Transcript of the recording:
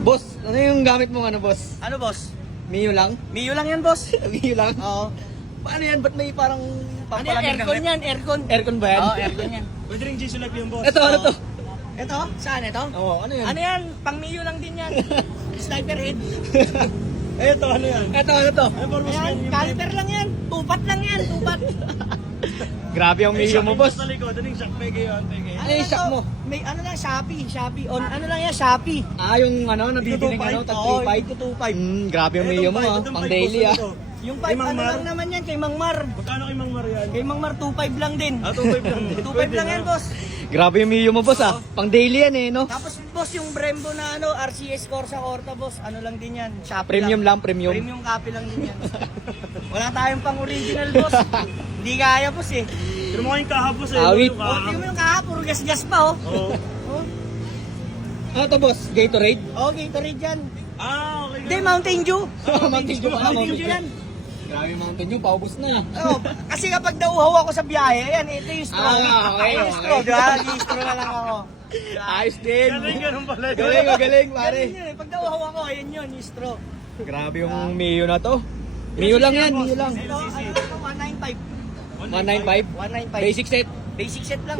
Boss, ano yung gamit mo boss? Ano, boss? Mio lang? Mio lang yan, boss. Mio lang? Oo. Paano yan? Ba't may parang Ano yan? Aircon yan, aircon. Aircon ba yan? Oo, aircon yan. Pwede rin G Live yung boss. Ito, ano to? Ito? Saan ito? Oo, ano yan? Ano yan? Pang Mio lang din yan. Sniper head. Eh, ito, ano yan? Ito, ano to? Ano purpose Ayan, yan? Yung caliper lang yan. Tupat lang yan, tupat. Grabe yung Mio mo, boss. Sa likod, ano yung shock pege yun? Pege. Ano yung shock mo? May ano lang, Shopee. On, ano lang yan, Shopee. Ah, yung nabibiling tag 3.5? 225. Grabe yung Mio mo pang daily Yung Kay 5, Mang ano Mar? lang naman yan, kay Mang Mar. Magkano kay Mang Mar yan? Kay Mang Mar, 2.5 lang din. Ah, 2.5 lang din. 2.5 lang yan, boss. Grabe yung Mio mo, boss Pang daily yan no? Tapos, boss, yung Brembo na RCS Corsa Corta, boss, ano lang din yan, Shopee Premium lang, premium. Premium copy lang din yan. Wala tayong pang original, boss. Hindi kaya, boss eh. Pero mo yung kahapos eh. Awit. Yung O, tingnan mo yung kaha, puro gas-gas pa, oh. Oo. Oh, Ano to, boss? Gatorade? oh, Gatorade yan. Ah, okay. Hindi, Mountain Dew. Mountain Dew pala, Mountain Mountain Dew Dew. yan. Grabe yung Mountain Dew, paubos na. Oh, kasi kapag nauuhaw ako sa biyahe, ayan, ito yung straw. Ah, okay, Yung okay. straw, di ba? Yung straw na lang ako. Ayos din. Galing, ganun pala. Galing, magaling, pare. Ganun yun eh. Pag nauuhaw ako, ayan yun, yung straw. Grabe yung Mio na to. Mio lang yan, Mio lang. Ito, ano ito, 195. 195? 195. Basic set. Basic set lang.